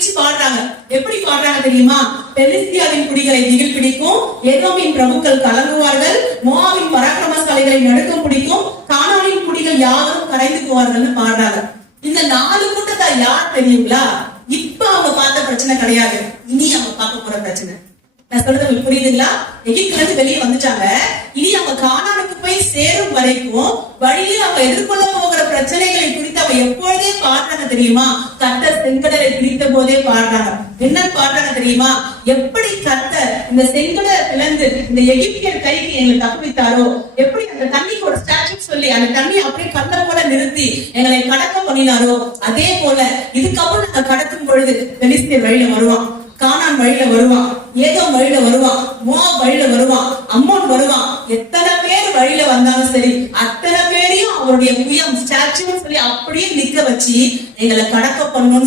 அனுபவிச்சு பாடுறாங்க. எப்படி பாடுறாங்க தெரியுமா? பெலிஸ்தியாவின் குடிகளை திகில் பிடிக்கும், ஏதோமின் பிரபுக்கள் கலங்குவார்கள், மோவாபின் பராக்கிரமசாலிகளை நடுக்கம் பிடிக்கும், கானானின் குடிகள் யாரும் கரைந்து போவார்கள்னு பாடுறாங்க. இந்த 4 கூட்டத்தை யார் தெரியுங்களா? இப்ப அவங்க பார்த்த பிரச்சனை கிடையாது, இனி அவங்க பார்க்க போற பிரச்சனை. நான் சொல்றது உங்களுக்கு புரியுதுங்களா? எகிப்துல இருந்து வெளியே வந்துட்டாங்க. இனி அவங்க கானானுக்கு போய் சேரும் வரைக்கும் வழியில் அவங்க எதிர்கொள்ள போகிற பிரச்சனைகளை குறித்து அவங்க எப்பொழுதே பாடுறாங்க தெரியுமா? கர்த்தர் செங்கடலை பிரித்த போதே பாடுறாங்க. என்னன்னு பாடுறாங்க தெரியுமா? எப்படி கர்த்தர் இந்த செங்கடலை பிளந்து இந்த எகிப்தியர் கைக்கு எங்களை தப்புவித்தாரோ, எப்படி அந்த தண்ணிக்கு ஒரு ஸ்டாச்சு சொல்லி அந்த தண்ணி அப்படியே கண்ண போல நிறுத்தி எங்களை கடக்க பண்ணினாரோ, அதே போல இதுக்கப்புறம் நாங்க கடக்கும் பொழுது பெலிஸ்தியர் வழியில வருவான், கானான் வழியில வருவான், ஏதோம் வழியில வருவான், மோவாப் வழியில வருவான், அம்மோன் வருவான். எத்தனை பேர் வழியில வந்தாலும் சரி, அத்தனை பேரையும் அவருடைய புயம் ஸ்டாச்சுன்னு சொல்லி அப்படியே நிக்க வச்சு எங்களை கடக்க பண்ணணும்னு